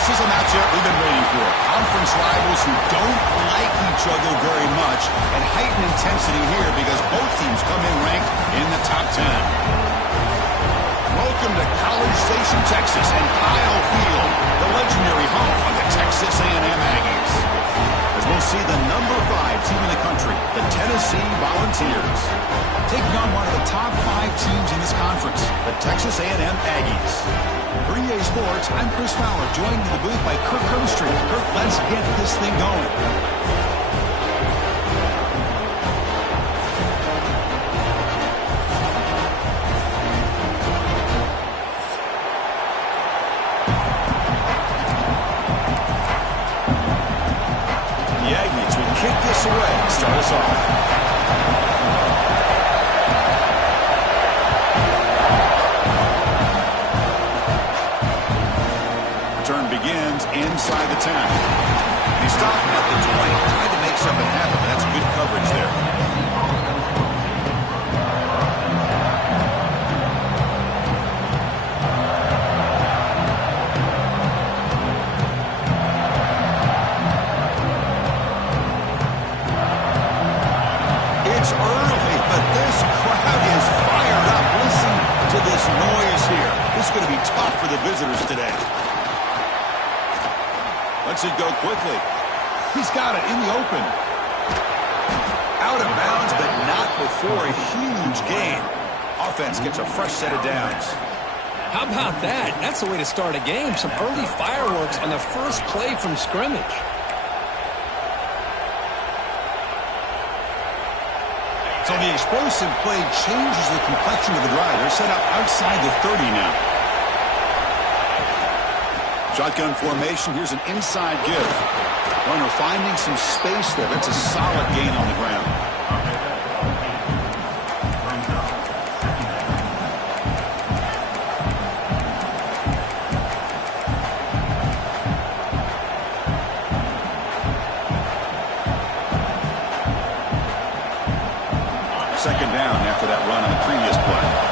This is a matchup we've been waiting for. Conference rivals who don't like each other very much, and heightened intensity here because both teams come in ranked in the top 10. Welcome to College Station, Texas, and Kyle Field, the legendary home of the Texas A&M Aggies. As we'll see the number 5 team in the country, the Tennessee Volunteers, taking on one of the top 5 teams in this conference, the Texas A&M Aggies. For EA Sports, I'm Chris Fowler, joined in the booth by Kirk Herbstreit. Kirk, let's get this thing going. The Aggies will kick this away and start us off. Begins inside the 10. And he stopped at the 20. Tried to make something happen, but that's good coverage there. It's early, but this crowd is fired up. Listen to this noise here. This is going to be tough for the visitors today. Lets it go quickly. He's got it in the open. Out of bounds, but not before a huge gain. Offense gets a fresh set of downs. How about that? That's the way to start a game. Some early fireworks on the first play from scrimmage. So the explosive play changes the complexion of the drive. They're set up outside the 30 now. Shotgun formation. Here's an inside give. Runner finding some space there. That's a solid gain on the ground. Second down after that run on the previous play.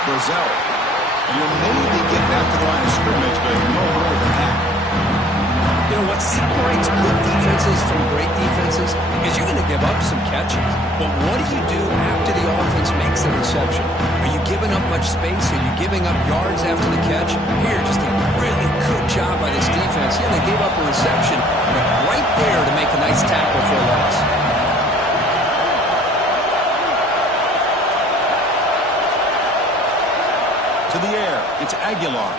Brazzell. You'll maybe get back to the line of scrimmage, but no more than that. You know, what separates good defenses from great defenses is you're going to give up some catches. But what do you do after the offense makes the reception? Are you giving up much space? Are you giving up yards after the catch? Here, just a really good job by this defense. Yeah, they gave up a reception, but right there to make a nice tackle for a loss. To the air, it's Aguilar.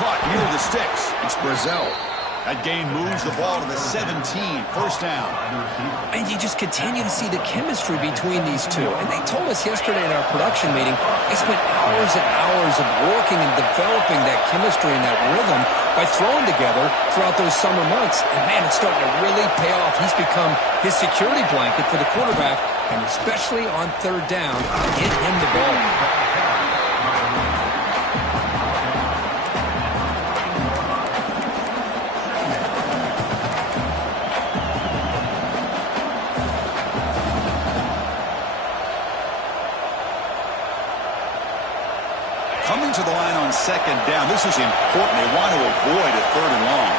Caught near the sticks. It's Brazzell. That gain moves the ball to the 17. First down. And you just continue to see the chemistry between these two. And they told us yesterday in our production meeting, they spent hours and hours of working and developing that chemistry and that rhythm by throwing together throughout those summer months. And, man, it's starting to really pay off. He's become his security blanket for the quarterback, and especially on third down, get him the ball. Coming to the line on second down. This is important. They want to avoid a third and long.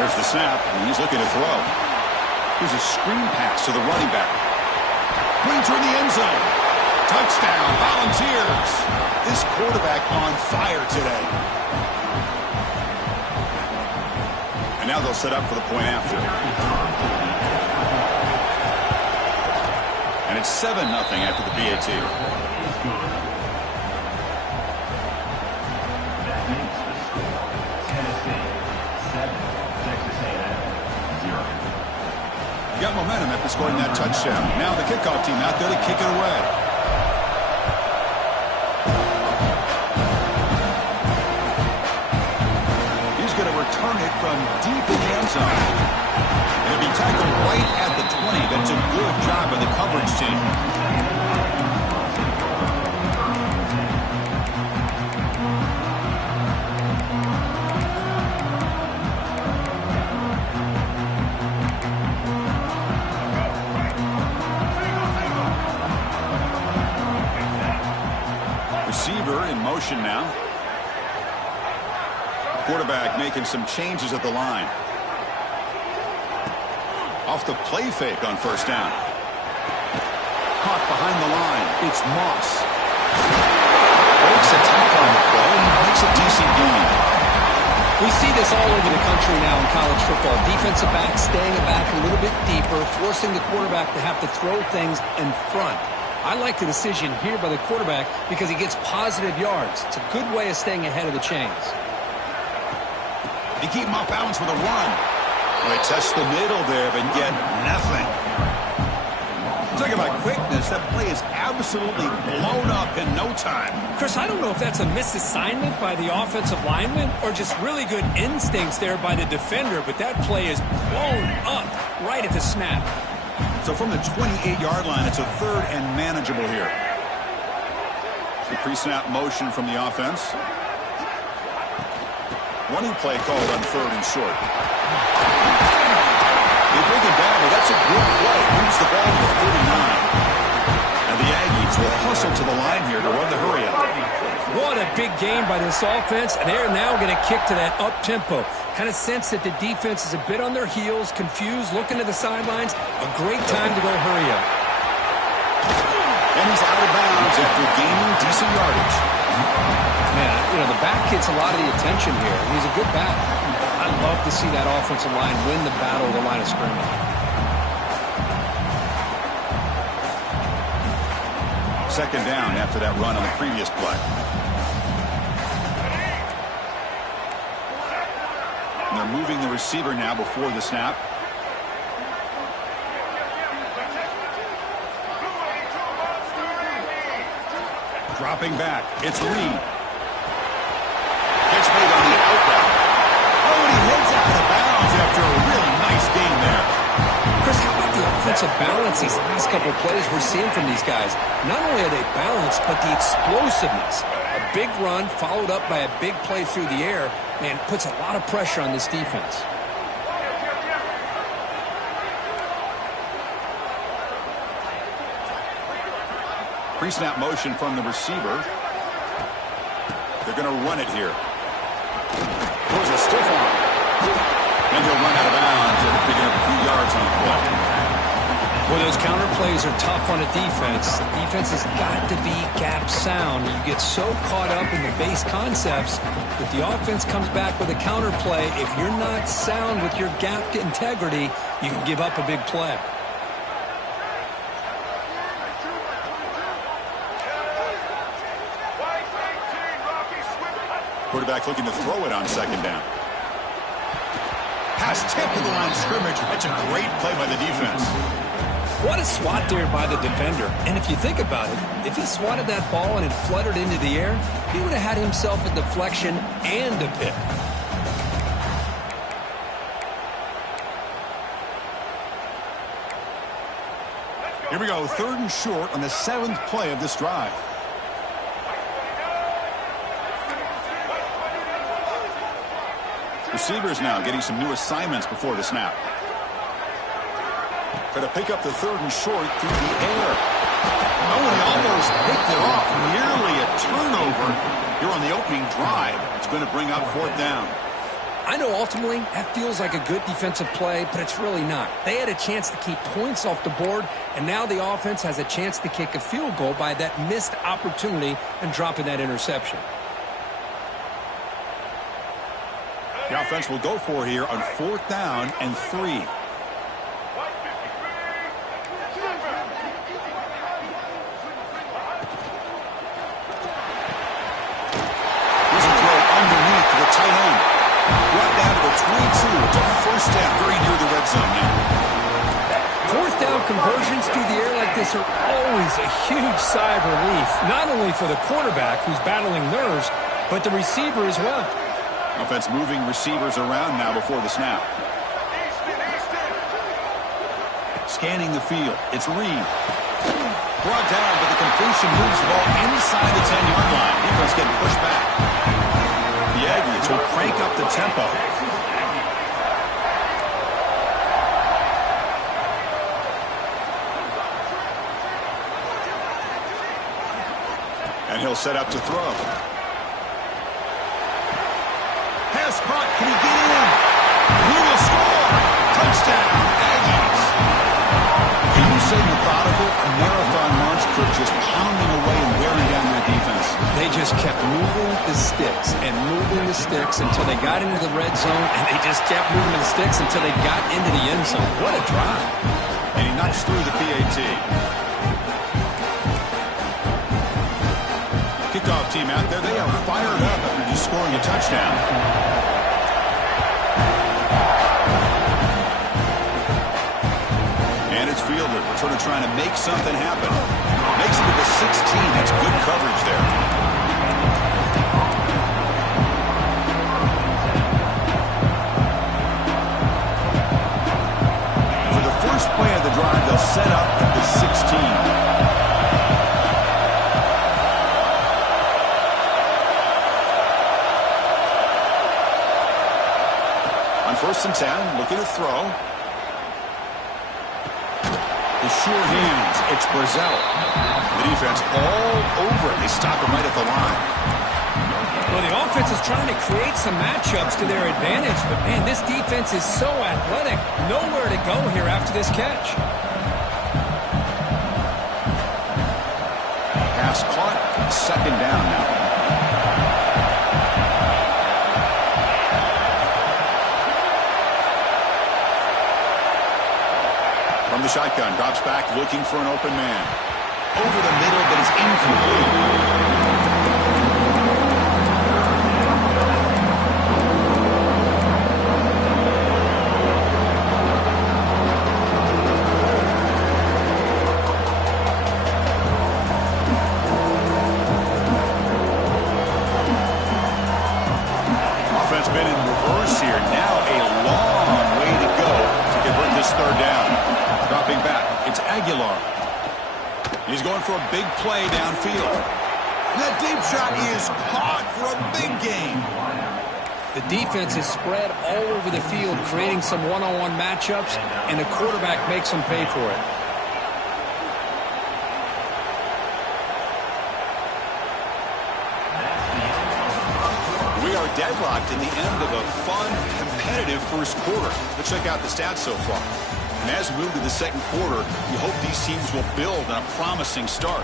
There's the snap, and he's looking to throw. Here's a screen pass to the running back. Putting toward the end zone. Touchdown, Volunteers. This quarterback on fire today. And now they'll set up for the point after. And it's 7-0 after the PAT. Got momentum after scoring that touchdown. Now the kickoff team out there to kick it away. He's going to return it from deep in the end zone. It'll be tackled right at the 20. That's a good job by the coverage team. motion now. Quarterback making some changes at the line. Off the play fake on first down. Caught behind the line. It's Moss. Breaks a tackle on the play and makes a decent gain. We see this all over the country now in college football. Defensive backs staying back a little bit deeper, forcing the quarterback to have to throw things in front. I like the decision here by the quarterback because he gets positive yards. It's a good way of staying ahead of the chains. They keep him off balance with a run. They test the middle there, but get nothing. Talk about quickness. That play is absolutely blown up in no time. Chris, I don't know if that's a misassignment by the offensive lineman or just really good instincts there by the defender, but that play is blown up right at the snap. So from the 28-yard line, it's a third and manageable here. The pre-snap motion from the offense. Running play called on third and short. They bring it down, but that's a good play. Moves the ball to 39. And the Aggies will hustle to the line here to run the hurry up. What a big game by this offense, and they're now going to kick to that up-tempo. Kind of sense that the defense is a bit on their heels, confused, looking to the sidelines. A great time to go hurry up. And he's out of bounds after gaining decent yardage. Man, you know, the back gets a lot of the attention here. He's a good back. I love to see that offensive line win the battle of the line of scrimmage. Second down after that run on the previous play. And they're moving the receiver now before the snap. Dropping back. It's Reed. Gets made on the out route. Oh, and he heads out of bounds after a really nice game there. Chris, how about the offensive balance these last couple of plays we're seeing from these guys? Not only are they balanced, but the explosiveness. A big run followed up by a big play through the air, man, puts a lot of pressure on this defense. Pre-snap motion from the receiver. They're going to run it here. Throws a stiff arm. And he'll run out of bounds and picking up a few yards on the play. Well, those counter plays are tough on a defense. The defense has got to be gap sound. You get so caught up in the base concepts. If the offense comes back with a counter play, if you're not sound with your gap integrity, you can give up a big play. Quarterback looking to throw it on second down. Pass tip to the line of scrimmage. That's a great play by the defense. What a swat there by the defender. And if you think about it, if he swatted that ball and it fluttered into the air, he would have had himself a deflection and a pick. Here we go, third and short on the 7th play of this drive. Receivers now getting some new assignments before the snap. Try to pick up the third and short through the air. Oh, and he almost picked it off. Nearly a turnover here on the opening drive. It's going to bring up fourth down. I know ultimately that feels like a good defensive play, but it's really not. They had a chance to keep points off the board, and now the offense has a chance to kick a field goal by that missed opportunity and dropping that interception. The offense will go for here on fourth down and 3. Here's a throw underneath to the tight end. Brought down to the 22 to first down, very near the red zone now. Fourth down conversions through the air like this are always a huge sigh of relief, not only for the quarterback who's battling nerves, but the receiver as well. Offense moving receivers around now before the snap. Scanning the field. It's Reed. Brought down, but the completion moves the ball inside the 10-yard line. Defense getting pushed back. The Aggies will crank up the tempo. And he'll set up to throw. pass caught. Can he get in? He will score. Touchdown, Aggies. Can you say methodical? A marathon march trip just pounding away and wearing down their defense. They just kept moving the sticks and moving the sticks until they got into the red zone, and they just kept moving the sticks until they got into the end zone. What a drive. And he knocks through the PAT. Kickoff team out there. They are fired up after just scoring a touchdown. And it's Fielder. Sort of trying to make something happen. Makes it to the 16. That's good coverage there. For the first play of the drive, they'll set up at the 16. First and 10, looking to throw. The sure hands, it's Brazzell. The defense all over it. They stop him right at the line. Well, the offense is trying to create some matchups to their advantage, but man, this defense is so athletic. Nowhere to go here after this catch. Pass caught, second down now. From the shotgun, drops back, looking for an open man. Over the middle, but it's incomplete. Offense been in reverse here. Now a long way to go to convert this third down. Dropping back, it's Aguilar. He's going for a big play downfield. That deep shot is caught for a big gain. The defense is spread all over the field, creating some one-on-one matchups, and the quarterback makes them pay for it. We are deadlocked in the end of a fun, competitive first quarter. Let's check out the stats so far. And as we move to the second quarter, you hope these teams will build on a promising start.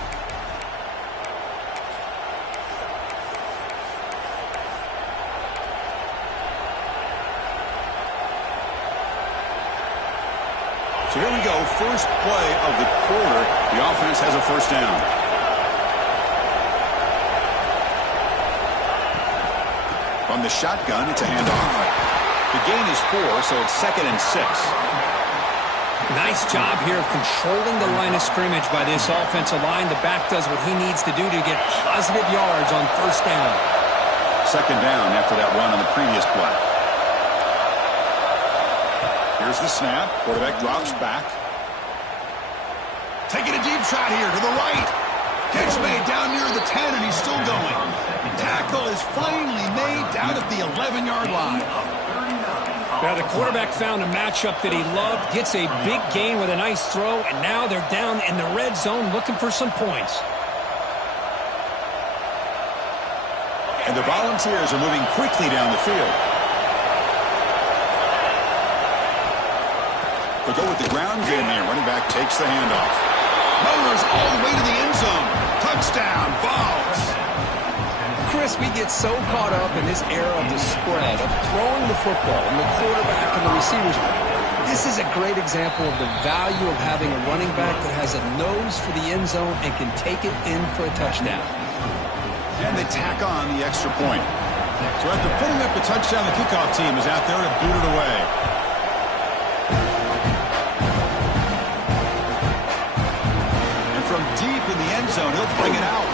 So here we go, first play of the quarter. The offense has a first down. From the shotgun, it's a handoff. The gain is 4, so it's 2nd and 6. Nice job here of controlling the line of scrimmage by this offensive line. The back does what he needs to do to get positive yards on first down. Second down after that run on the previous play. Here's the snap. Quarterback drops back. Taking a deep shot here to the right. Catch made down near the 10, and he's still going. Tackle is finally made down at the 11-yard line. Now the quarterback found a matchup that he loved, gets a big gain with a nice throw, and now they're down in the red zone looking for some points. And the Volunteers are moving quickly down the field. They'll go with the ground game here. Running back takes the handoff. Motors all the way to the end zone. Touchdown, Vols. Chris, we get so caught up in this era of the spread, of throwing the football, and the quarterback and the receivers. This is a great example of the value of having a running back that has a nose for the end zone and can take it in for a touchdown. And they tack on the extra point. So after putting up the touchdown, the kickoff team is out there to boot it away. And from deep in the end zone, he'll bring it out.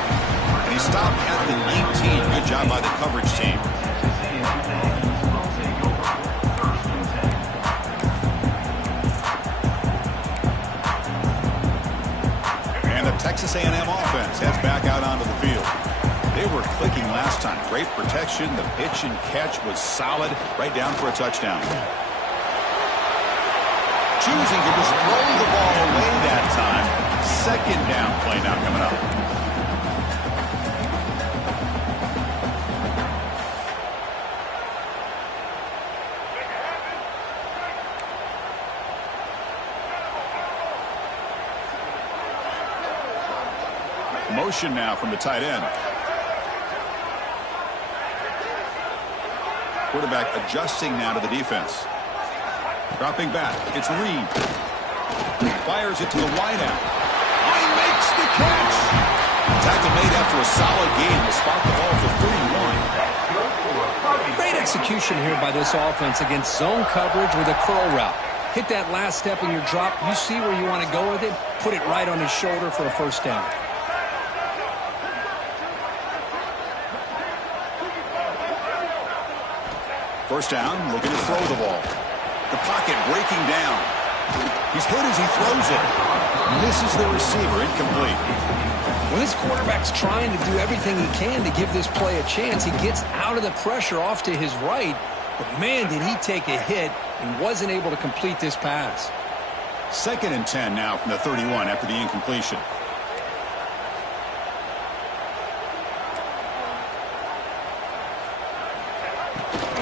And he stopped at the 19. Good job by the coverage team. And the Texas A&M offense heads back out onto the field. They were clicking last time. Great protection. The pitch and catch was solid. Right down for a touchdown. Choosing to just throw the ball away that time. Second down play now coming up. Motion now from the tight end. Quarterback adjusting now to the defense. Dropping back. It's Reed. Fires it to the wideout. He makes the catch. Tackle made after a solid game. Will spot the ball for 31. Great execution here by this offense against zone coverage with a curl route. Hit that last step in your drop. You see where you want to go with it. Put it right on his shoulder for a first down. First down, looking to throw the ball. The pocket breaking down. He's hit as he throws it. Misses the receiver, incomplete. When this quarterback's trying to do everything he can to give this play a chance, he gets out of the pressure off to his right. But man, did he take a hit and wasn't able to complete this pass. 2nd and 10 now from the 31 after the incompletion.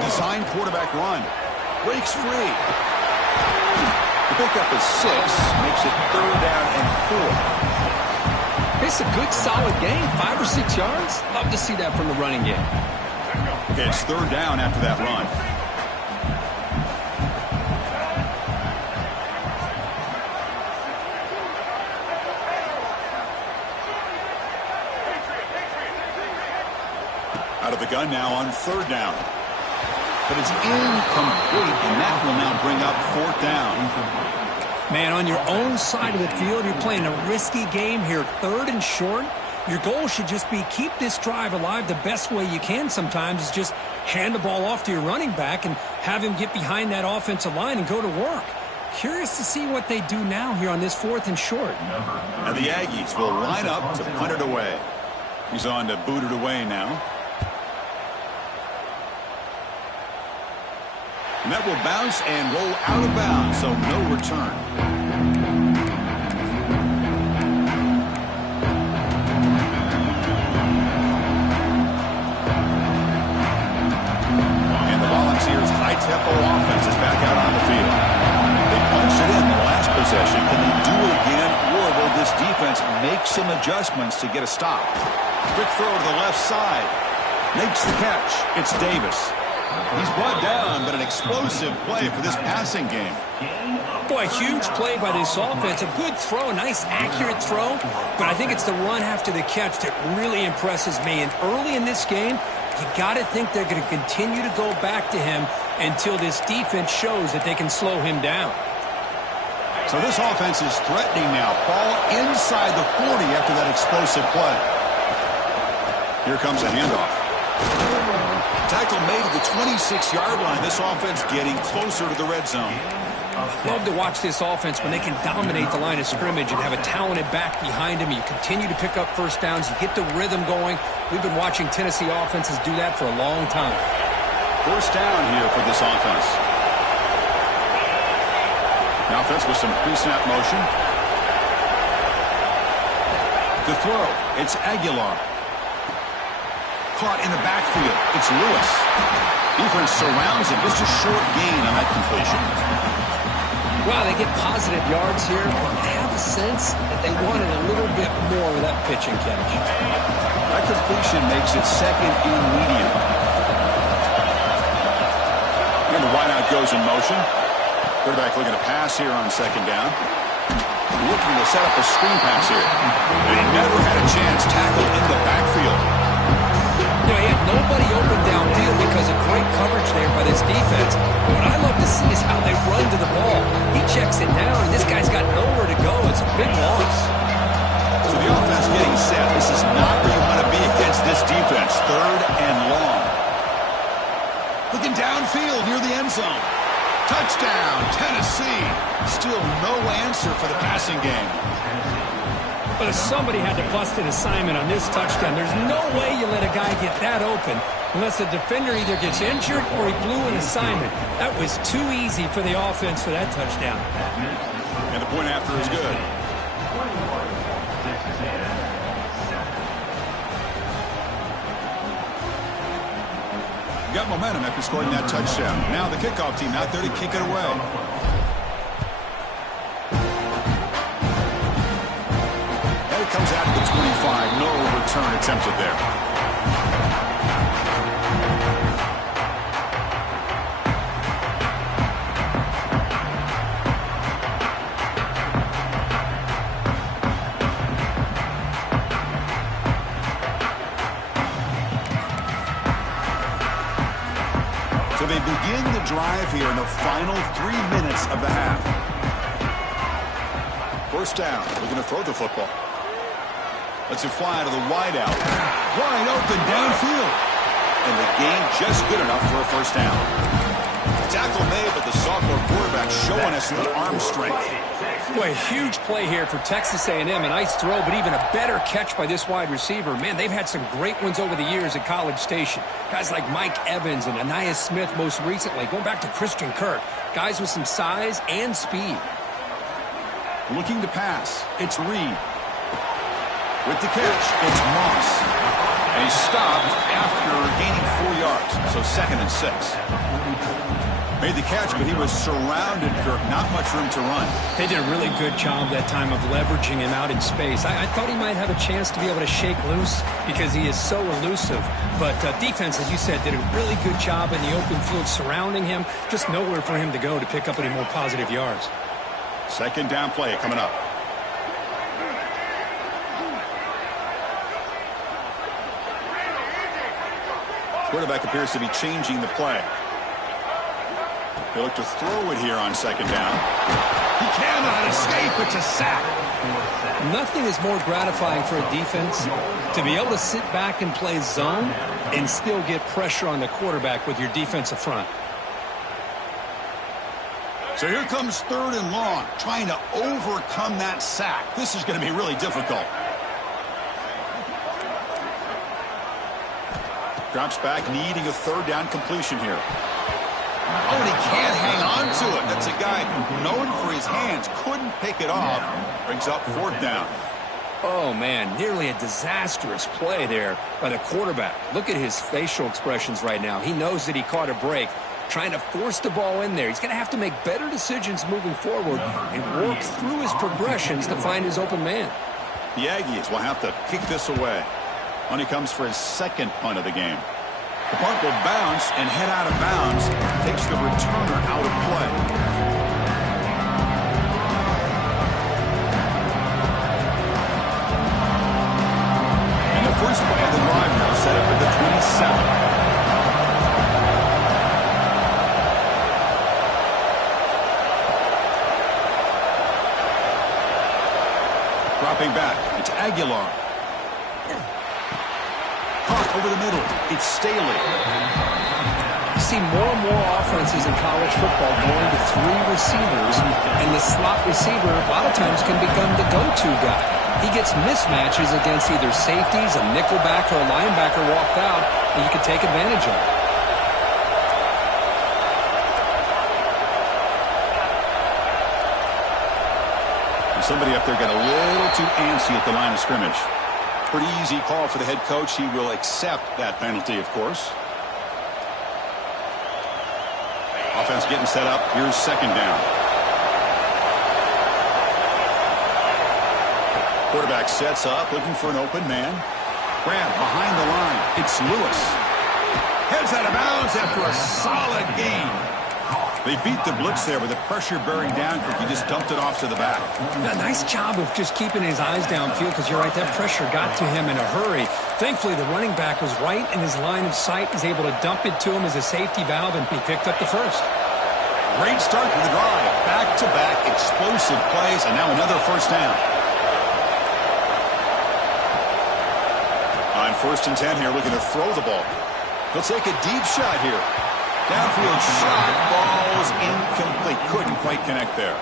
Design quarterback run. Breaks free. The pickup is 6. Makes it 3rd down and 4. It's a good, solid game. 5 or 6 yards. Love to see that from the running game. Okay, it's 3rd down after that run. Out of the gun now on 3rd down. But it's incomplete, and that will now bring up 4th down. Man, on your own side of the field, you're playing a risky game here. 3rd and short. Your goal should just be keep this drive alive the best way you can sometimes is just hand the ball off to your running back and have him get behind that offensive line and go to work. Curious to see what they do now here on this 4th and short. And the Aggies will line up to punt it away. He's on to boot it away now. And that will bounce and roll out of bounds, so no return. And the Volunteers' high-tempo offense is back out on the field. They punched it in the last possession. Can they do it again, or will this defense make some adjustments to get a stop? Quick throw to the left side. Makes the catch. It's Davis. He's brought down, but an explosive play for this passing game. Boy, huge play by this offense. A good throw, a nice accurate throw. But I think it's the run after the catch that really impresses me. And early in this game, you got to think they're going to continue to go back to him until this defense shows that they can slow him down. So this offense is threatening now. Ball inside the 40 after that explosive play. Here comes a handoff. Tackle made at the 26-yard line. This offense getting closer to the red zone. Love to watch this offense when they can dominate the line of scrimmage and have a talented back behind him. You continue to pick up first downs. You get the rhythm going. We've been watching Tennessee offenses do that for a long time. First down here for this offense. The offense with some pre-snap motion. The throw. It's Aguilar. Caught in the backfield. It's Lewis. Defense surrounds him. Just a short gain on that completion. Well, they get positive yards here, but I have a sense that they wanted a little bit more with that pitch and catch. That completion makes it 2nd and medium. And the wideout goes in motion. Quarterback looking to pass here on 2nd down. Looking to set up a screen pass here. And he never had a chance. Tackled in the backfield. You know, he had nobody open downfield because of great coverage there by this defense. What I love to see is how they run to the ball. He checks it down, and this guy's got nowhere to go. It's a big loss. So the offense getting set. This is not where you want to be against this defense. 3rd and long. Looking downfield near the end zone. Touchdown, Tennessee. Still no answer for the passing game. But if somebody had to bust an assignment on this touchdown, there's no way you let a guy get that open unless the defender either gets injured or he blew an assignment. That was too easy for the offense for that touchdown. And the point after is good. Got momentum after scoring that touchdown. Now the kickoff team out there to kick it away. comes out to the 25. No return attempted there. So they begin the drive here in the final 3 minutes of the half. First down, looking to throw the football. Lets it fly to the wideout. Wide open downfield. And the gain just good enough for a first down. Tackle made, but the sophomore quarterback showing us the arm strength. Boy, a huge play here for Texas A&M. A nice throw, but even a better catch by this wide receiver. Man, they've had some great ones over the years at College Station. Guys like Mike Evans and Anais Smith most recently. Going back to Christian Kirk. Guys with some size and speed. Looking to pass. It's Reed. With the catch, it's Moss. And he stopped after gaining 4 yards. So 2nd and 6. Made the catch, but he was surrounded, Kirk. Not much room to run. They did a really good job that time of leveraging him out in space. I thought he might have a chance to be able to shake loose because he is so elusive. But defense, as you said, did a really good job in the open field surrounding him. Just nowhere for him to go to pick up any more positive yards. Second down play coming up. Quarterback appears to be changing the play. They look to throw it here on second down. He cannot escape. It's a sack. Nothing is more gratifying for a defense to be able to sit back and play zone and still get pressure on the quarterback with your defensive front. So here comes 3rd and long, trying to overcome that sack. This is going to be really difficult. Drops back, needing a 3rd down completion here. Oh, and he can't hang on to it. That's a guy known for his hands. Couldn't pick it off. Brings up 4th down. Oh, man, nearly a disastrous play there by the quarterback. Look at his facial expressions right now. He knows that he caught a break, trying to force the ball in there. He's going to have to make better decisions moving forward and work through his progressions to find his open man. The Aggies will have to kick this away. On he comes for his 2nd punt of the game. The punt will bounce and head out of bounds. Takes the returner out of play. And the first play of the drive now set up at the 27. Dropping back, it's Aguilar. Caught over the middle, it's Staley. You see more and more offenses in college football going to 3 receivers, and the slot receiver a lot of times can become the go-to guy. He gets mismatches against either safeties, a nickelback, or a linebacker walked out that you can take advantage of. Somebody up there got a little too antsy at the line of scrimmage. Pretty easy call for the head coach. He will accept that penalty, of course. Offense getting set up. Here's 2nd down. Quarterback sets up, looking for an open man. Grab behind the line. It's Lewis. Heads out of bounds after a solid gain. They beat the blitz there with the pressure bearing down. He just dumped it off to the back. A nice job of just keeping his eyes downfield because you're right, that pressure got to him in a hurry. Thankfully, the running back was right in his line of sight. He's able to dump it to him as a safety valve, and he picked up the first. Great start to the drive. Back-to-back explosive plays, and now another first down. On 1st and 10 here, looking to throw the ball. He'll take a deep shot here. Downfield shot falls incomplete. Couldn't quite connect there.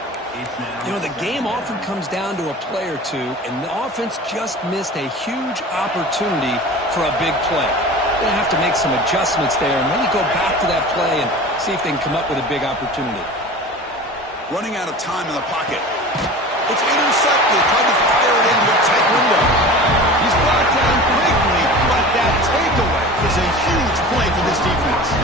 You know, the game often comes down to a play or two, and the offense just missed a huge opportunity for a big play. They're going to have to make some adjustments there and maybe go back to that play and see if they can come up with a big opportunity. Running out of time in the pocket. It's intercepted. Trying to fire it into a tight window. He's brought down quickly, but that takeaway is a huge play for this defense.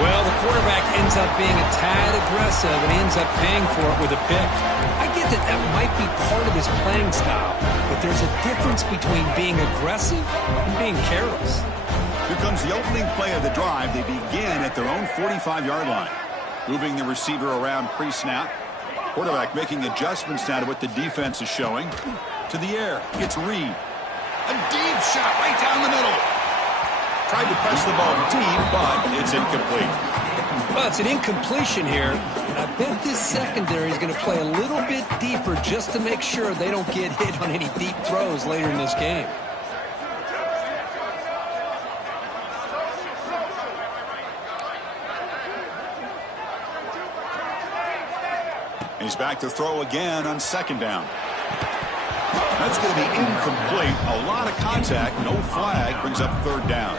Well, the quarterback ends up being a tad aggressive and ends up paying for it with a pick. I get that that might be part of his playing style, but there's a difference between being aggressive and being careless. Here comes the opening play of the drive. They begin at their own 45-yard line. Moving the receiver around pre-snap. Quarterback making adjustments now to what the defense is showing. To the air. It's Reed. A deep shot right down the middle. Tried to press the ball deep, but it's incomplete. Well, it's an incompletion here. And I bet this secondary is going to play a little bit deeper just to make sure they don't get hit on any deep throws later in this game. He's back to throw again on second down. That's going to be incomplete. A lot of contact, no flag, brings up third down.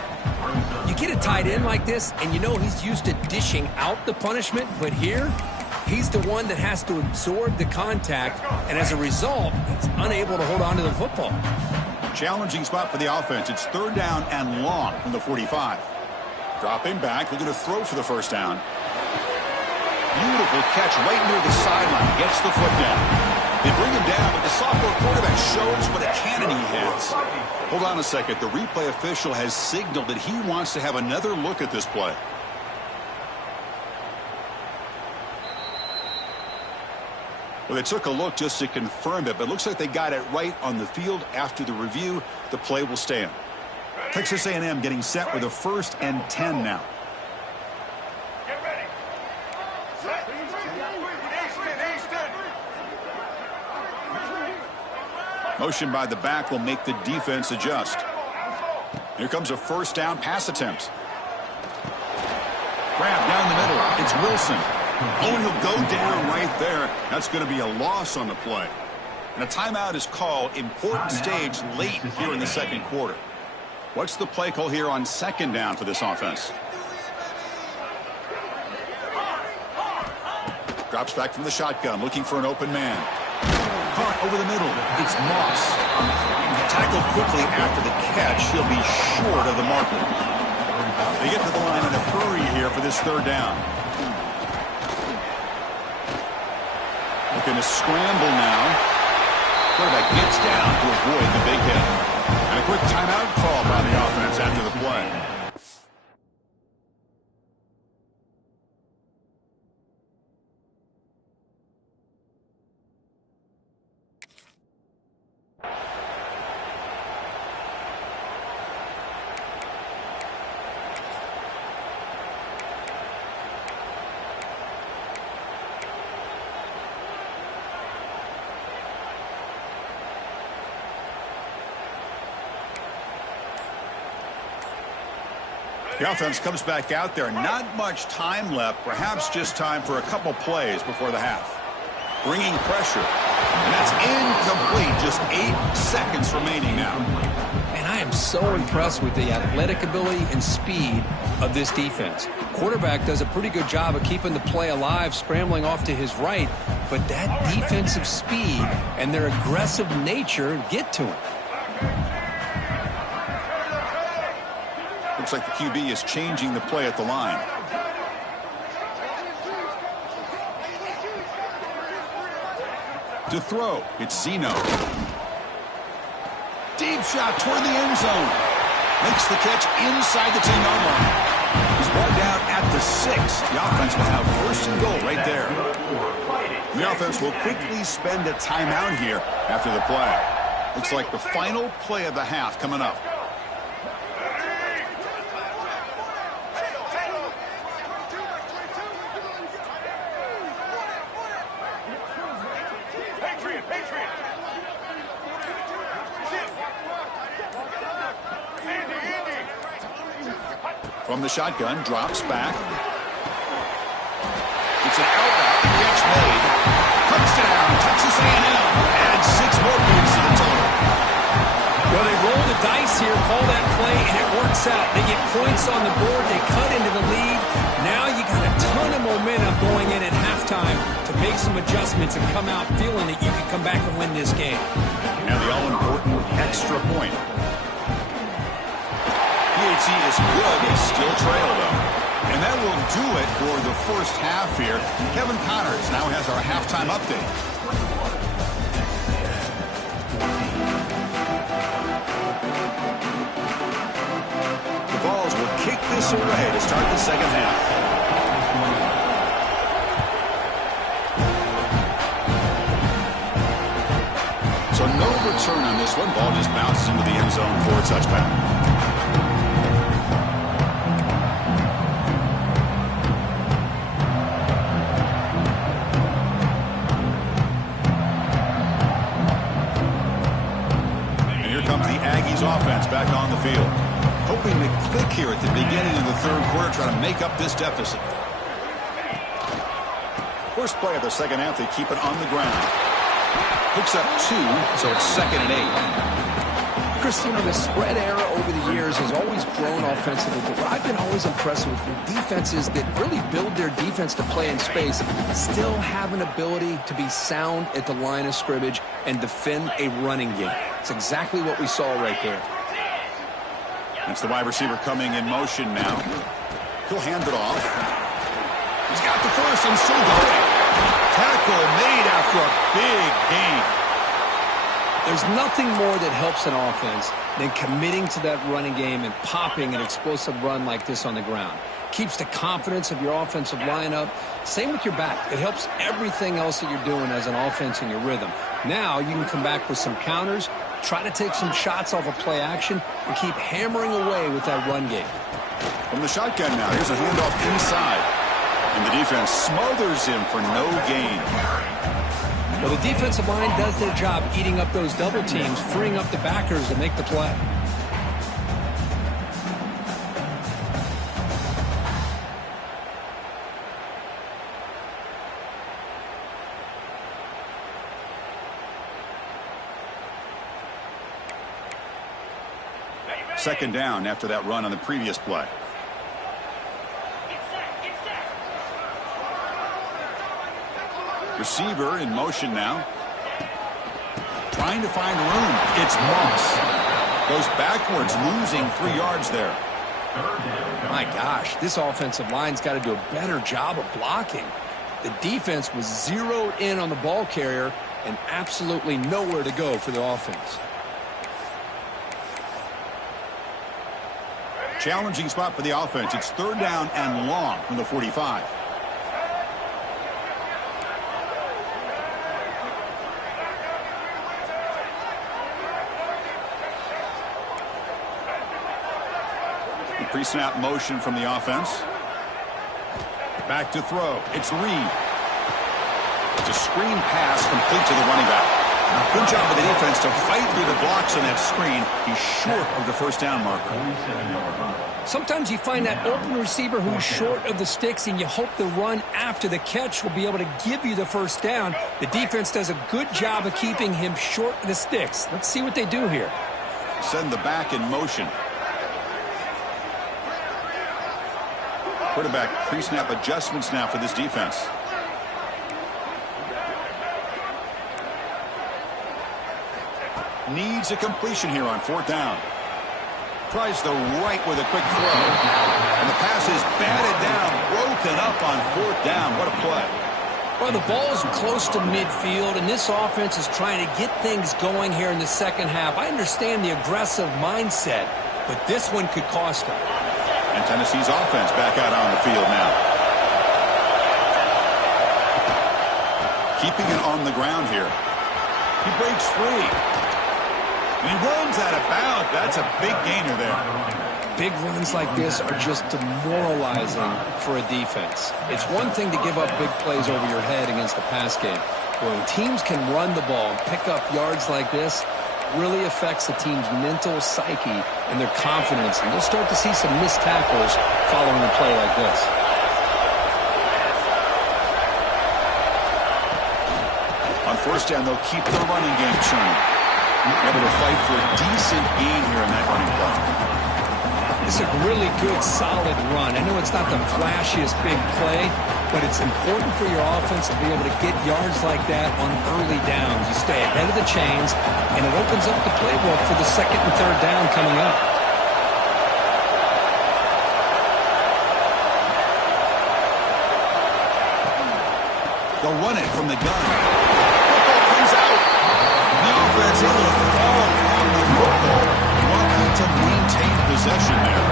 You get a tight end like this, and you know he's used to dishing out the punishment, but here, he's the one that has to absorb the contact, and as a result, he's unable to hold on to the football. Challenging spot for the offense. It's third down and long from the 45. Dropping back, looking to throw for the first down. Beautiful catch right near the sideline. Gets the foot down. They bring him down, but the sophomore quarterback shows what a cannon he has. Hold on a second. The replay official has signaled that he wants to have another look at this play. Well, they took a look just to confirm it, but it looks like they got it right on the field. After the review, the play will stand. Texas A&M getting set with a 1st and 10 now. Motion by the back will make the defense adjust. Here comes a first down pass attempt. Grab down the middle. It's Wilson. Oh, and he'll go down right there. That's going to be a loss on the play. And a timeout is called. Important stage late here in the second quarter. What's the play call here on second down for this offense? Drops back from the shotgun, looking for an open man. Caught over the middle. It's Moss. Tackled quickly after the catch. He'll be short of the marker. They get to the line in a hurry here for this third down. Looking to scramble now. Quarterback gets down to avoid the big hit. And a quick timeout call by the offense after the play. The offense comes back out there. Not much time left. Perhaps just time for a couple plays before the half. Bringing pressure. And that's incomplete. Just 8 seconds remaining now. And I am so impressed with the athletic ability and speed of this defense. Quarterback does a pretty good job of keeping the play alive, scrambling off to his right. But that defensive speed and their aggressive nature get to him. Looks like the QB is changing the play at the line. To throw, it's Zeno. Deep shot toward the end zone. Makes the catch inside the 10-yard line. He's brought down at the 6. The offense will have 1st and goal right there. The offense will quickly spend a timeout here after the play. Looks like the final play of the half coming up. From the shotgun, drops back. It's an out-route catch made. Touchdown, Texas A&M. Adds 6 more points to the total. Well, they roll the dice here, call that play, and it works out. They get points on the board. They cut into the lead. Now you got a ton of momentum going in at halftime to make some adjustments and come out feeling that you can come back and win this game. Now the all-important extra point. PAT is good. They still trail, though. And And that will do it for the first half here. Kevin Connors now has our halftime update. The Vols will kick this away to start the second half. So no return on this one. Ball just bounces into the end zone for a touchback. Offense back on the field. Hoping to click here at the beginning of the third quarter, trying to make up this deficit. First play of the second half, they keep it on the ground. Picks up 2, so it's 2nd and 8. Chris, the spread era over the years has always grown offensively, but what I've been always impressed with defenses that really build their defense to play in space still have an ability to be sound at the line of scrimmage and defend a running game. It's exactly what we saw right there. That's the wide receiver coming in motion now. He'll hand it off. He's got the first and still going. Tackle made after a big gain. There's nothing more that helps an offense than committing to that running game and popping an explosive run like this on the ground. Keeps the confidence of your offensive lineup. Same with your back. It helps everything else that you're doing as an offense in your rhythm. Now you can come back with some counters, try to take some shots off of play action, and keep hammering away with that run game. From the shotgun now, here's a handoff inside. And the defense smothers him for no gain. Well, the defensive line does their job eating up those double teams, freeing up the backers to make the play. Second down after that run on the previous play. Receiver in motion now. Trying to find room. It's Moss. Goes backwards, losing 3 yards there. My gosh, this offensive line's got to do a better job of blocking. The defense was zeroed in on the ball carrier and absolutely nowhere to go for the offense. Challenging spot for the offense. It's 3rd down and long from the 45. Pre-snap motion from the offense. Back to throw. It's Reed. It's a screen pass complete to the running back. Good job of the defense to fight through the blocks on that screen. He's short of the first down marker. Sometimes you find that open receiver who's short of the sticks, and you hope the run after the catch will be able to give you the first down. The defense does a good job of keeping him short of the sticks. Let's see what they do here. Send the back in motion. Quarterback pre-snap adjustments now for this defense. Needs a completion here on 4th down. Tries the right with a quick throw. And the pass is batted down, broken up on 4th down. What a play. Well, the ball's close to midfield, and this offense is trying to get things going here in the second half. I understand the aggressive mindset, but this one could cost them. And Tennessee's offense back out on the field now. Keeping it on the ground here. He breaks free. And he runs out of bounds. That's a big gainer there. Big runs like this are just demoralizing for a defense. It's one thing to give up big plays over your head against the pass game. But when teams can run the ball and pick up yards like this, really affects the team's mental psyche and their confidence. And you'll start to see some missed tackles following a play like this. On 1st down, they'll keep the running game churning. Able to fight for a decent gain here in that running play. It's a really good, solid run. I know it's not the flashiest big play, but it's important for your offense to be able to get yards like that on early downs. You stay ahead of the chains, and it opens up the playbook for the 2nd and 3rd down coming up. They'll run it from the gun. Football comes out. The offense able to fall on the football. Lucky to maintain possession there.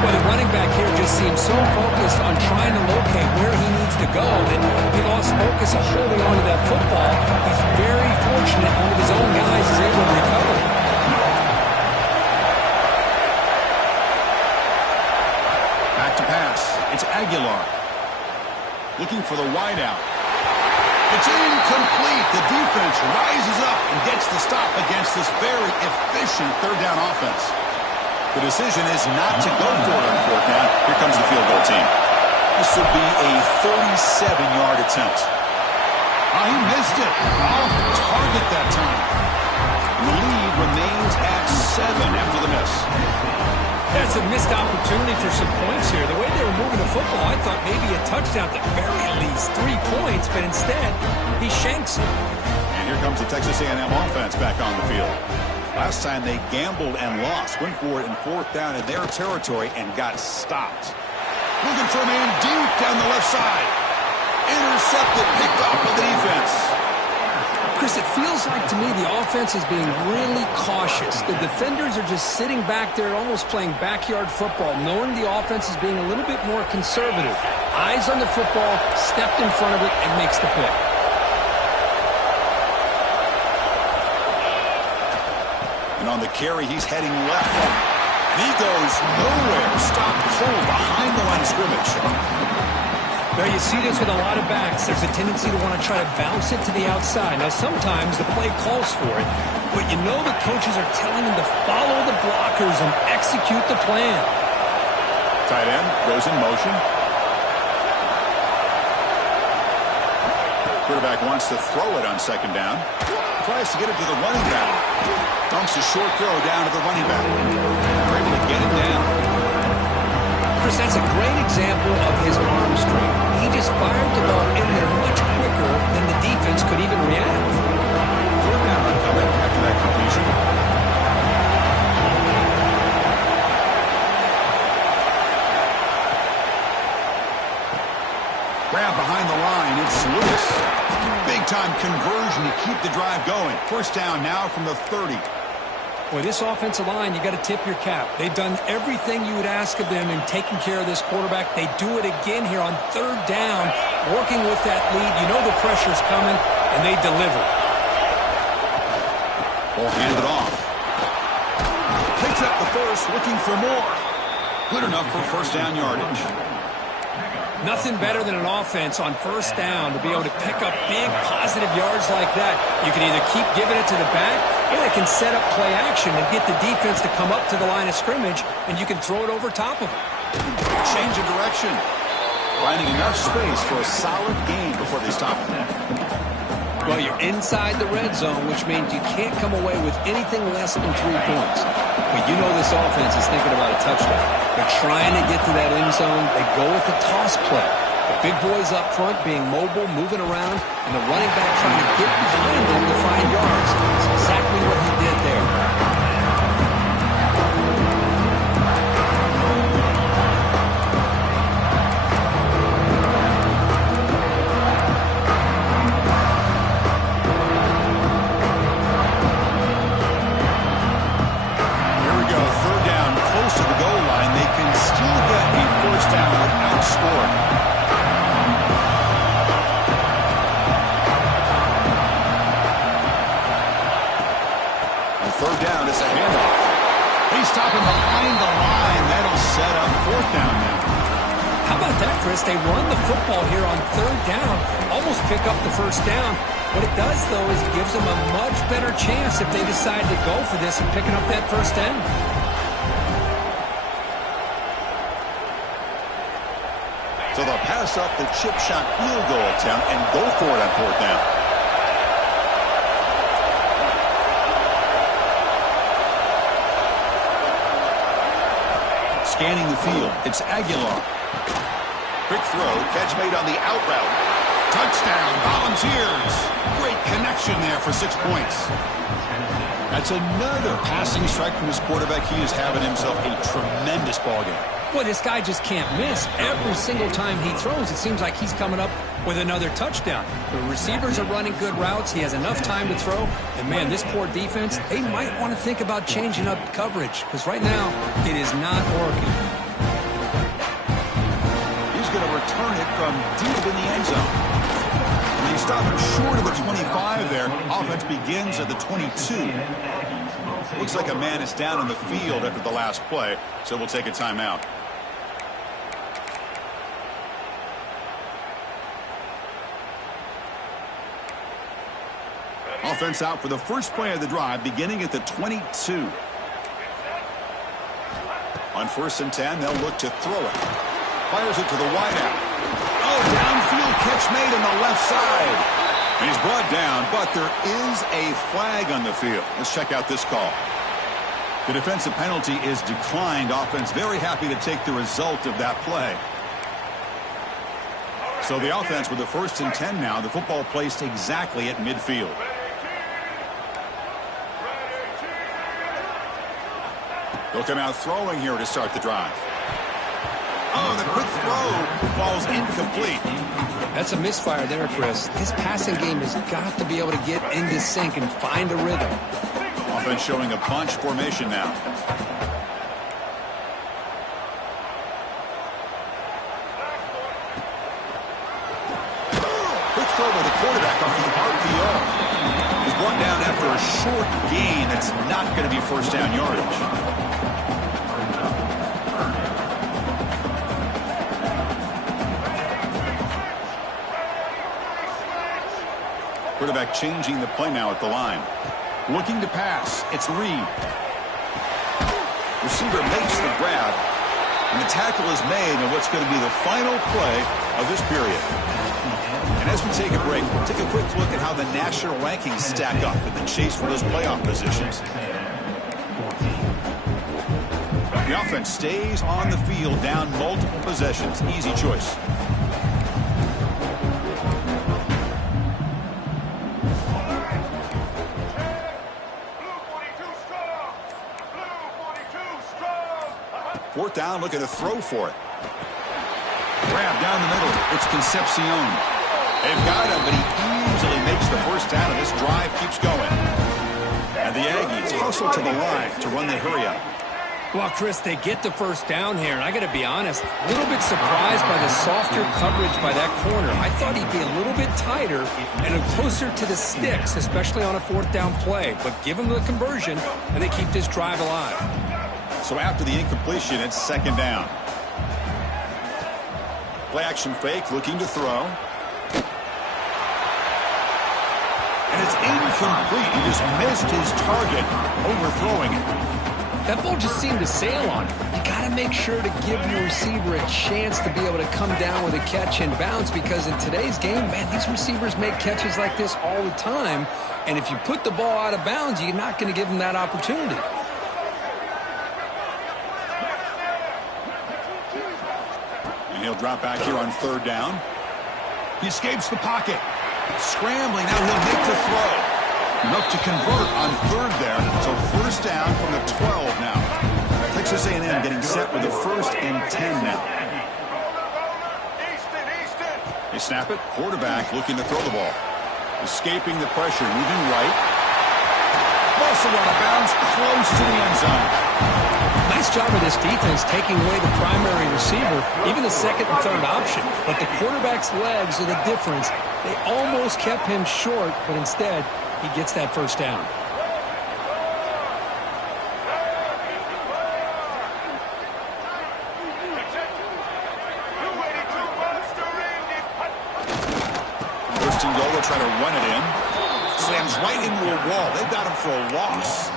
Well, the running back here just seems so focused on trying to locate where he needs to go that he lost focus of holding on to that football. He's very fortunate one of his own guys is able to recover. Back to pass. It's Aguilar. Looking for the wideout. It's incomplete. The defense rises up and gets the stop against this very efficient third down offense. The decision is not to go for it on fourth down. Here comes the field goal team. This will be a 37-yard attempt. Oh, he missed it. Off target that time. The lead remains at 7 after the miss. That's a missed opportunity for some points here. The way they were moving the football, I thought maybe a touchdown at the very least 3 points, but instead, he shanks it. And here comes the Texas A&M offense back on the field. Last time they gambled and lost. Went for it in fourth down in their territory and got stopped. Looking for a man deep down the left side. Intercepted, picked off by the defense. Chris, it feels like to me the offense is being really cautious. The defenders are just sitting back there almost playing backyard football, knowing the offense is being a little bit more conservative. Eyes on the football, stepped in front of it, and makes the pick. And on the carry, he's heading left. And he goes nowhere. Stop cold behind the line of scrimmage. Now, you see this with a lot of backs. There's a tendency to want to try to bounce it to the outside. Now, sometimes the play calls for it, but you know the coaches are telling them to follow the blockers and execute the plan. Tight end goes in motion. Quarterback wants to throw it on second down. Tries to get it to the running back. Dumps a short throw down to the running back. They're able to get it down. Chris, that's a great example of his arm strength. He just fired the ball in there much quicker than the defense could even react. Third down coming after that completion. Grab behind the line. It's Lewis. Big-time conversion to keep the drive going. First down now from the 30. Boy, this offensive line, you got to tip your cap. They've done everything you would ask of them in taking care of this quarterback. They do it again here on third down, working with that lead. You know the pressure's coming, and they deliver. Ball handed off. Picks up the first, looking for more. Good enough for first down yardage. Nothing better than an offense on first down to be able to pick up big positive yards like that. You can either keep giving it to the back, or they can set up play action and get the defense to come up to the line of scrimmage, and you can throw it over top of it. Change of direction. Finding enough space for a solid gain before they stop it. Well, you're inside the red zone, which means you can't come away with anything less than 3 points. But you know this offense is thinking about a touchdown. They're trying to get to that end zone. They go with the toss play. The big boys up front being mobile, moving around, and the running back trying to get behind them to find yards. That's exactly what he did there. Third down, it's a handoff. He's stopping behind the line. That'll set up fourth down now. How about that, Chris? They run the football here on third down, almost pick up the first down. What it does, though, is it gives them a much better chance if they decide to go for this and picking up that first down. So they'll pass up the chip shot field goal attempt and go for it on fourth down. Scanning the field, it's Aguilar. Quick throw, catch made on the out route. Touchdown, Volunteers. Great connection there for 6 points. That's another passing strike from his quarterback. He is having himself a tremendous ballgame. Well, this guy just can't miss. Every single time he throws, it seems like he's coming up with another touchdown. The receivers are running good routes. He has enough time to throw. And, man, this poor defense, they might want to think about changing up coverage because right now it is not working. He's going to return it from deep in the end zone. And they stop him short of the 25 there. Offense begins at the 22. Looks like a man is down on the field after the last play, so we'll take a timeout. Offense out for the first play of the drive, beginning at the 22. On 1st and 10, they'll look to throw it. Fires it to the wideout. Oh, downfield catch made on the left side. He's brought down, but there is a flag on the field. Let's check out this call. The defensive penalty is declined. Offense very happy to take the result of that play. So the offense with the 1st and 10 now. The football placed exactly at midfield. They'll come out throwing here to start the drive. Oh, the quick throw falls incomplete. That's a misfire there, Chris. His passing game has got to be able to get into sync and find a rhythm. Offense showing a bunch formation now. Quick throw by the quarterback off the RPO. He's brought down after a short gain. That's not going to be first down yardage. Quarterback changing the play now at the line. Looking to pass. It's Reed. Receiver makes the grab. And the tackle is made on what's going to be the final play of this period. And as we take a break, we'll take a quick look at how the national rankings stack up in the chase for those playoff positions. The offense stays on the field, down multiple possessions. Easy choice. Fourth down, looking to throw for it. Grab down the middle. It's Concepcion. They've got him, but he easily makes the first down, and this drive keeps going. And the Aggies hustle to the line to run the hurry-up. Well, Chris, they get the first down here, and I got to be honest, a little bit surprised by the softer coverage by that corner. I thought he'd be a little bit tighter and closer to the sticks, especially on a 4th down play. But give him the conversion, and they keep this drive alive. So after the incompletion, it's 2nd down. Play action fake, looking to throw. And it's incomplete. He just missed his target, overthrowing it. That ball just seemed to sail on him. You got to make sure to give your receiver a chance to be able to come down with a catch and bounce, because in today's game, man, these receivers make catches like this all the time. And if you put the ball out of bounds, you're not going to give them that opportunity. He'll drop back here on 3rd down. He escapes the pocket. Scrambling, now he'll make the throw. Enough to convert on 3rd there. So 1st down from the 12 now. Texas A&M getting set with the 1st and 10 now. They snap it. Quarterback looking to throw the ball. Escaping the pressure, moving right. Also out of bounds, close to the end zone. Nice job of this defense taking away the primary receiver, even the 2nd and 3rd option. But the quarterback's legs are the difference. They almost kept him short, but instead, he gets that 1st down. First and goal, they'll try to run it in. Slams right into a wall. They've got him for a loss.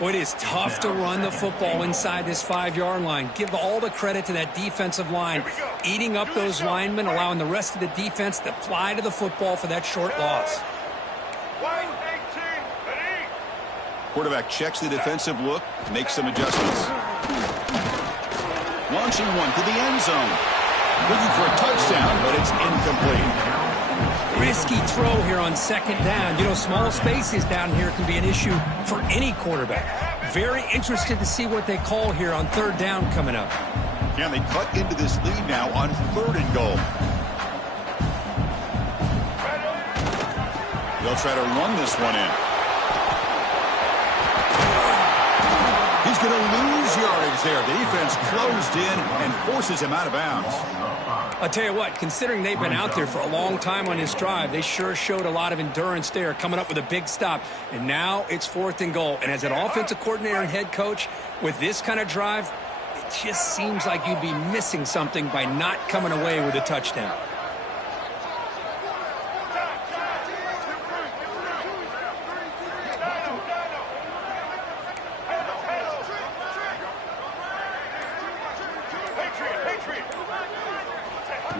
Well, it is tough to run the football inside this 5-yard line. Give all the credit to that defensive line, eating up those linemen, allowing the rest of the defense to fly to the football for that short loss. Quarterback checks the defensive look, makes some adjustments. Launching one to the end zone. Looking for a touchdown, but it's incomplete. Risky throw here on second down. You know, small spaces down here can be an issue for any quarterback. Very interested to see what they call here on third down coming up. Can they cut into this lead now on 3rd and goal? They'll try to run this one in. He's going to lose yardage there. The defense closed in and forces him out of bounds. I'll tell you what, considering they've been out there for a long time on this drive, they sure showed a lot of endurance there, coming up with a big stop. And now it's 4th and goal. And as an offensive coordinator and head coach, with this kind of drive, it just seems like you'd be missing something by not coming away with a touchdown.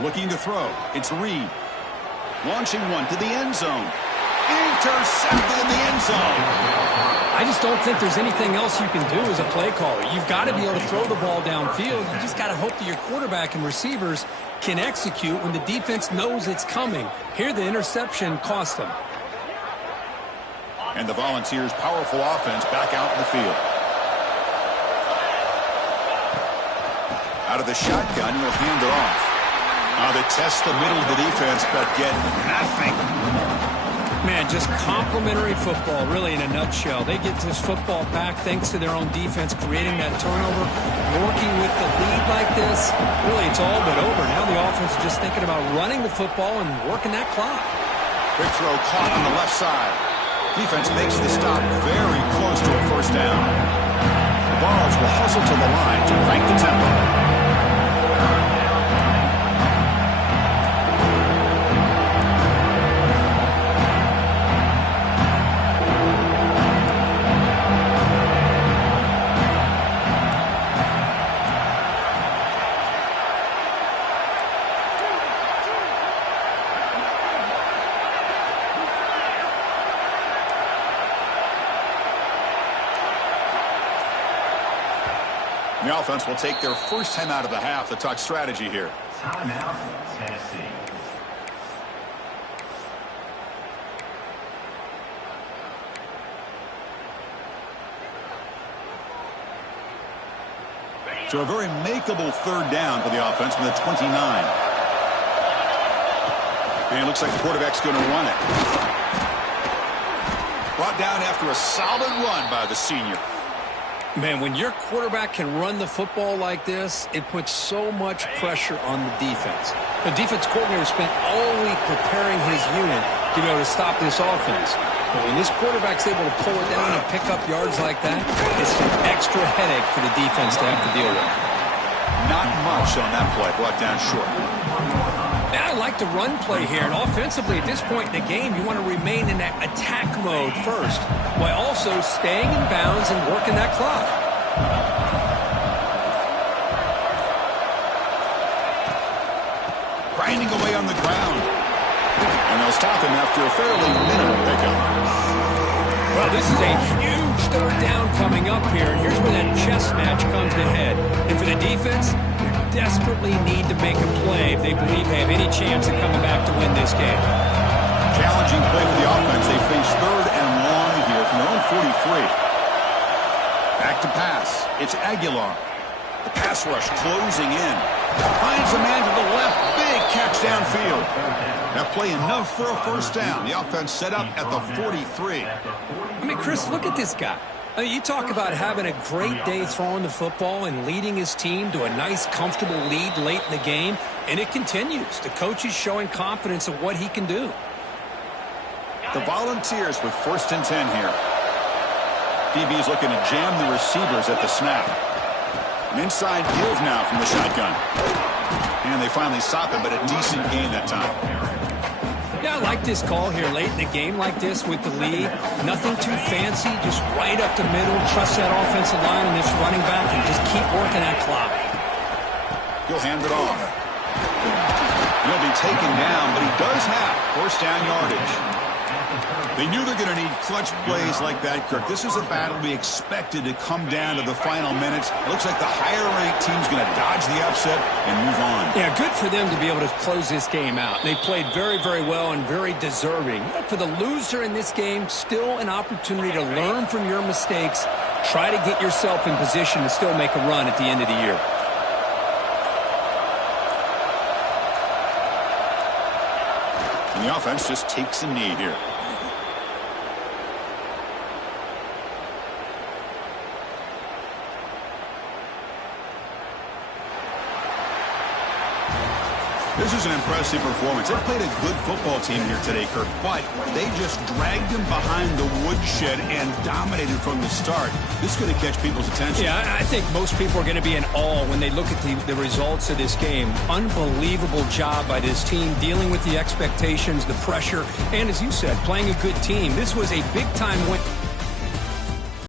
Looking to throw. It's Reed. Launching one to the end zone. Intercepted in the end zone. I just don't think there's anything else you can do as a play caller. You've got to be able to throw the ball downfield. You just got to hope that your quarterback and receivers can execute when the defense knows it's coming. Here, the interception cost them. And the Volunteers' powerful offense back out in the field. Out of the shotgun, he'll hand it off. Now they test the middle of the defense, but get nothing. Man, just complimentary football, really, in a nutshell. They get this football back thanks to their own defense, creating that turnover, working with the lead like this. Really, it's all but over. Now the offense is just thinking about running the football and working that clock. Quick throw caught on the left side. Defense makes the stop very close to a 1st down. The Vols will hustle to the line to crank the tempo. The offense will take their first time out of the half to talk strategy here. Timeout, Tennessee. So a very makeable 3rd down for the offense from the 29. And it looks like the quarterback's going to run it. Brought down after a solid run by the senior. Man, when your quarterback can run the football like this, it puts so much pressure on the defense. The defense coordinator spent all week preparing his unit to be able to stop this offense. But when this quarterback's able to pull it down and pick up yards like that, it's an extra headache for the defense to have to deal with. Not much on that play, brought down short. Now I like the run play here, and offensively at this point in the game, you want to remain in that attack mode first, while also staying in bounds and working that clock. Grinding away on the ground. And they'll stop him after a fairly minimal pickup. Well, this is a huge 3rd down coming up here, and here's where that chess match comes to head. And for the defense, desperately need to make a play if they believe they have any chance of coming back to win this game. Challenging play for the offense. They face 3rd and long here from their own 43. Back to pass. It's Aguilar. The pass rush closing in. Finds a man to the left. Big catch downfield. That play enough for a 1st down. The offense set up at the 43. I mean, Chris, look at this guy. I mean, you talk about having a great day throwing the football and leading his team to a nice, comfortable lead late in the game, and it continues. The coach is showing confidence of what he can do. The Volunteers with 1st and 10 here. DB's looking to jam the receivers at the snap. An inside give now from the shotgun. And they finally stop him, but a decent gain that time. Yeah, I like this call here late in the game like this with the lead. Nothing too fancy, just right up the middle. Trust that offensive line and this running back and just keep working that clock. He'll hand it off. He'll be taken down, but he does have 1st down yardage. They knew they're going to need clutch plays like that, Kirk. This is a battle we expected to come down to the final minutes. It looks like the higher-ranked team's going to dodge the upset and move on. Yeah, good for them to be able to close this game out. They played very, very well and very deserving. For the loser in this game, still an opportunity to learn from your mistakes. Try to get yourself in position to still make a run at the end of the year. And the offense just takes a knee here. This is an impressive performance. They played a good football team here today, Kirk, but they just dragged them behind the woodshed and dominated from the start. This is going to catch people's attention. Yeah, I think most people are going to be in awe when they look at the results of this game. Unbelievable job by this team dealing with the expectations, the pressure, and as you said, playing a good team. This was a big-time win.